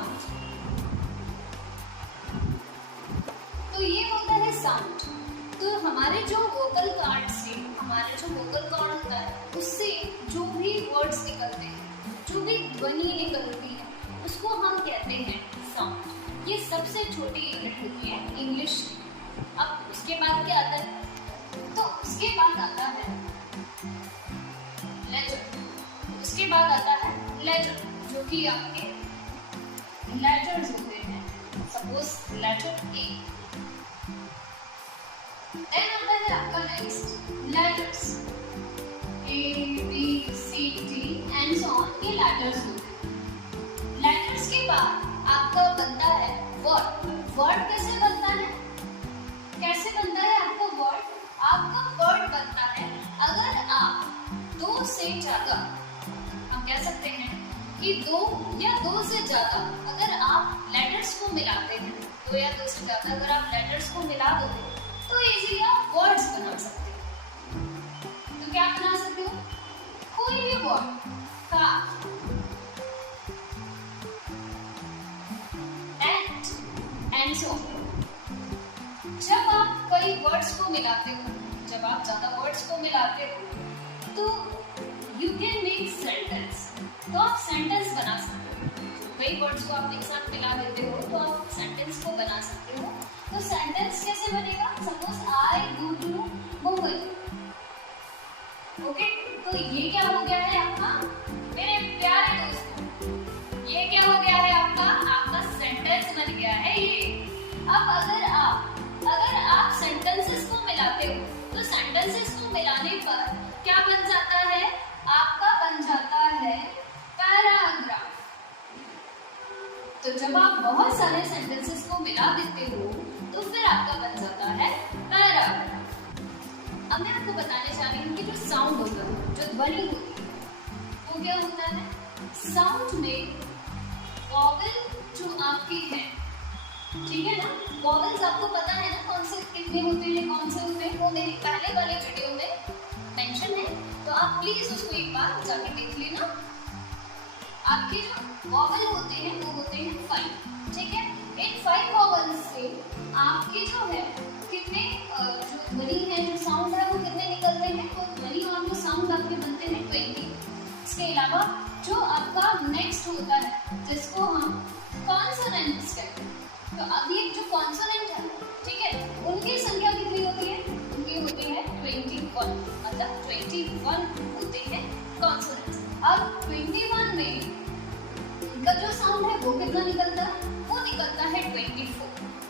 Sound. तो ये होता है साउंड। तो हमारे जो वोकल कॉर्ड से, हमारे जो वोकल कॉर्ड होता है उससे जो भी वर्ड्स निकलते हैं, जो भी ध्वनि निकलती है उसको हम कहते हैं साउंड। ये सबसे छोटी यूनिट होती है इंग्लिश की। अब उसके बाद क्या आता है? तो उसके बाद आता है लेटर। उसके बाद आता है लेटर, जो कि आपके लेटर्स होते हैं। सपोज लेटर ए। देन आता है आपका next letters, A B C D and so on. ये लेटर्स होते हैं। लेटर्स के बाद आपका बनता है वर्ड। वर्ड कैसे बनता है? कैसे बनता है आपका वर्ड? आपका वर्ड बनता है अगर आप दो से ज्यादा, हम कह सकते हैं कि दो या दो से ज्यादा अगर आप लेटर्स को मिलाते हैं, दो या दो से ज्यादा अगर आप लेटर्स को मिला दोगे तो इजीली आप वर्ड्स बना सकते हो। तो क्या बना सकते हो? कोई भी वर्ड का एंड सो। जब आप कई वर्ड्स को मिलाते हो, जब आप ज्यादा वर्ड्स को मिलाते हो तो यू कैन मेक सेंटेंस। तो आप सेंटेंस बना सकते हो। कई वर्ड्स को आप एक साथ मिला देते हो तो आप सेंटेंस को बना सकते हो। तो सेंटेंस कैसे बनेगा? Suppose I go to Mumbai. Okay, तो ये क्या हो गया है आपका, मेरे प्यारे दोस्तों, ये क्या हो गया है आपका? आपका सेंटेंस बन गया है ये। अब अगर आप सेंटेंसेस को मिलाते हो तो सेंटेंसेस को मिलाने पर क्या बन जाता है? आपका बन जाता है पैराग्राफ। तो जब आप बहुत सारे सेंटेंसेस को मिला देते हो तो फिर आपका बन जाता है पैराग्राफ। अब मैं आपको बताने जा रही हूँ कि जो साउंड होता है, जो ध्वनि होती है, वो क्या होता है? साउंड में वॉवेल जो आपकी है, ठीक है ना, वॉवेल्स आपको पता है ना कौन से कितने होते हैं, कौन से होते हैं, वो मेरी पहले वाले वीडियो में मेंशन है, तो आप प्लीज उसको एक बार जाके देख लेना। आपके जो वॉवेल होते हैं वो होते हैं 5, ठीक है। इन 5 वॉवेल्स से आपके जो है कितने जो ध्वनि है, जो साउंड है वो कितने निकलते हैं? तो ध्वनि और जो साउंड आपके बनते हैं 20। इसके अलावा जो आपका नेक्स्ट होता है जिसको हम कॉन्सोनेंट्स कहते हैं, तो अब ये जो कॉन्सोनेंट है, ठीक है, उनकी संख्या कितनी होती है? उनकी होती है 21, मतलब 21 होते हैं कॉन्सोनेंट्स। अब 21 में इनका जो साउंड है वो कितना निकलता है? वो निकलता है 24।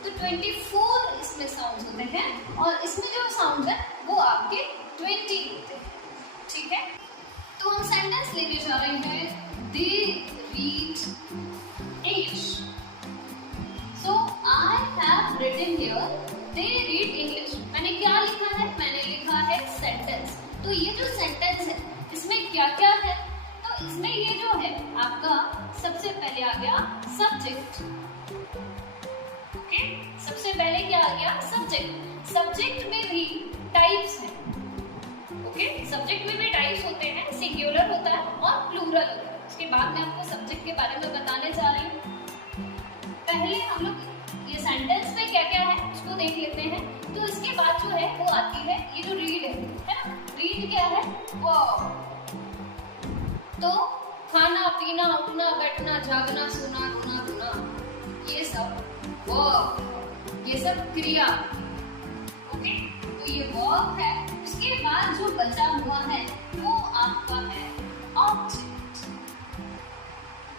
तो 24 इसमें साउंड होते हैं और इसमें जो साउंड है वो आपके 20 होते हैं, ठीक है। तो हम सेंटेंस लेने जा रहे हैं, they read English. So I have written here they read English। मैंने क्या लिखा है? मैंने लिखा है सेंटेंस। तो ये जो सेंटेंस है इसमें क्या क्या है? तो इसमें ये जो है आपका सबसे पहले आ गया सब्जेक्ट। ओके, सबसे पहले क्या आ गया? सब्जेक्ट। सब्जेक्ट में भी टाइप्स हैं। ओके, सब्जेक्ट में भी टाइप्स होते हैं, सिंगुलर होता है और प्लूरल होता है। उसके बाद मैं आपको सब्जेक्ट के बारे में बताने जा रही हूँ। पहले हम लोग ये सेंटेंस में क्या क्या है उसको देख लेते हैं। तो इसके बाद जो है वो आती है ये जो रीड है ना। रीड क्या है? वर्ब। तो खाना पीना उठना बैठना जागना सोना रोना धोना, ये सब वर्ब, ये सब क्रिया। ओके, तो ये वर्ब है। उसके बाद जो बचा हुआ है वो आपका है ऑब्जेक्ट,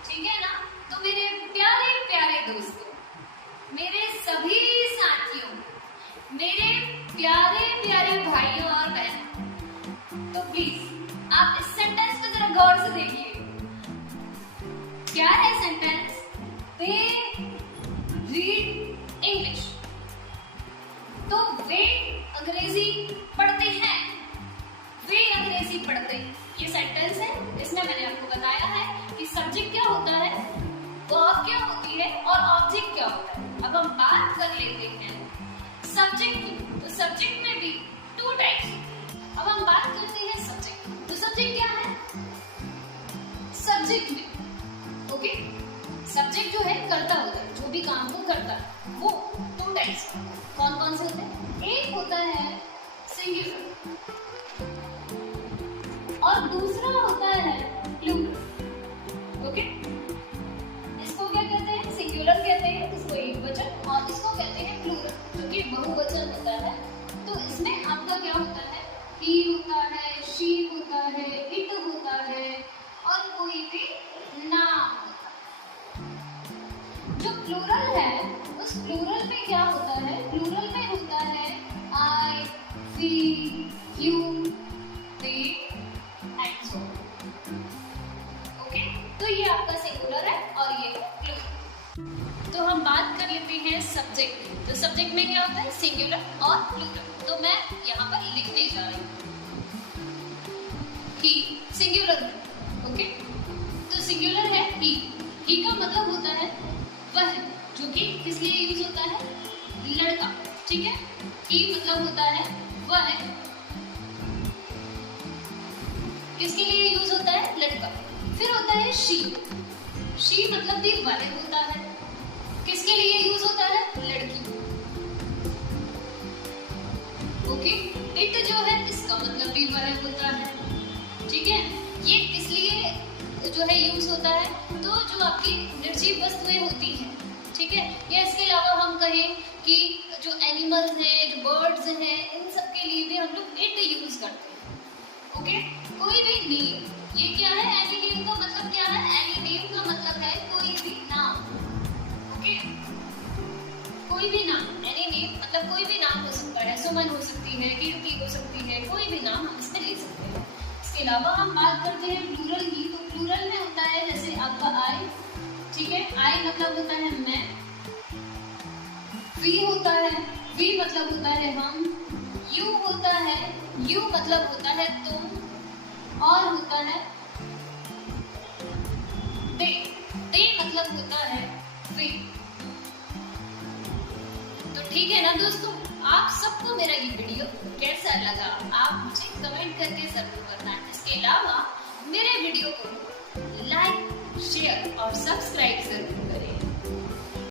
ठीक है ना। तो मेरे प्यारे प्यारे दोस्तों, मेरे सभी साथियों, मेरे प्यारे प्यारे भाइयों और बहनों, तो प्लीज आप इस सेंटेंस पे जरा गौर से देखिए। क्या है सेंटेंस? They read English. तो वे अंग्रेजी पढ़ते हैं, वे अंग्रेजी पढ़ते हैं, ये सेंटेंस है। इसमें मैंने आपको बताया है कि सब्जेक्ट क्या होता है, वर्ब क्या होती है और ऑब्जेक्ट क्या होता है। अब हम बात कर लेते हैं सब्जेक्ट की। तो सब्जेक्ट में भी 2 टाइप्स। अब हम बात करते हैं सब्जेक्ट। तो सब्जेक्ट क्या है? सब्जेक्ट में, ओके, सब्जेक्ट जो है है सिंगुलर और दूसरा होता है प्लूरल। ओके, इसको क्या कहते हैं? सिंगुलर कहते हैं, इसको एक वचन, और इसको कहते हैं प्लूरल जो कि बहुवचन होता है। तो इसमें आपका क्या होता है? ही होता है, शी होता है, इट होता है और कोई भी नाम होता है। जो प्लूरल है उस प्लूरल में क्या होता है? प्लूरल में होता है I, we, you, they and so. Okay, तो ये आपका सिंगुलर है और ये है प्लूरल। तो हम बात कर लेते हैं सब्जेक्ट की। तो सब्जेक्ट में क्या होता है? सिंगुलर और प्लूरल। तो मैं यहाँ पर लिखने जा रही हूँ ही, सिंगुलर है। ओके, तो सिंगुलर है ही। ही का मतलब होता है वह, जो कि किस लिए यूज होता है? लड़का। ठीक है, ही मतलब होता है वह, किसके लिए यूज होता है? लड़का। फिर होता है शी। शी मतलब भी वह होता है, किसके लिए यूज होता है? लड़की। ओके, इट जो है इसका मतलब भी वह होता है। ठीक है, ये इसलिए जो है यूज होता है तो जो आपकी निर्जीव वस्तुएं होती हैं, ठीक है, या इसके अलावा हम कहें कि जो एनिमल्स हैं, जो बर्ड्स हैं, इन सब के लिए भी हम लोग इट यूज करते हैं। ओके, कोई भी नेम, ये क्या है? एनी नेम का मतलब क्या है? एनी नेम का मतलब है कोई भी नाम। ओके, कोई भी नाम, एनी नेम मतलब कोई भी नाम हो सकता है, सुमन हो सकती है, कीर्ति हो सकती है, कोई भी नाम हम इसमें ले सकते हैं। इसके अलावा हम बात करते हैं प्लूरल की। तो प्लूरल में होता है जैसे आपका आई, ठीक है, आई मतलब होता है मैं, वी होता है, वी मतलब होता है हम, यू होता है, यू मतलब होता है तुम, और होता है दे, दे मतलब होता है वे। तो ठीक है ना दोस्तों, आप सबको मेरा ये वीडियो कैसा लगा आप मुझे कमेंट करके जरूर बताएं। इसके अलावा मेरे वीडियो को लाइक, शेयर और सब्सक्राइब जरूर